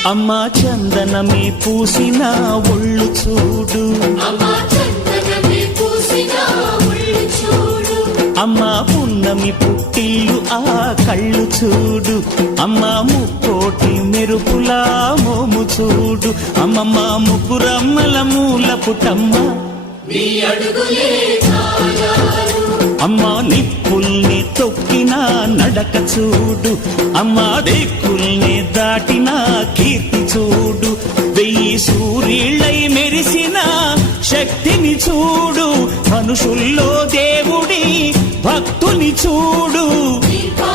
అమ్మా చందనమే పూసిన ఒళ్ళు చూడు, అమ్మా పున్నమి పుట్టిల్లు ఆ కళ్ళు చూడు, అమ్మా ముక్కోటి మెరుపులా మోము చూడు, అమ్మమ్మ ముగ్గురమ్మల మూల పుటమ్మ అమ్మా నిప్పుల్ని తొక్కిన నడక చూడు, అమ్మా దిక్కుల్ని దాటిన కీర్తి చూడు, 1000 సూర్యుళ్ళై మెరిసిన శక్తిని చూడు, మనుషుల్లో దేవుడి భక్తుని చూడు.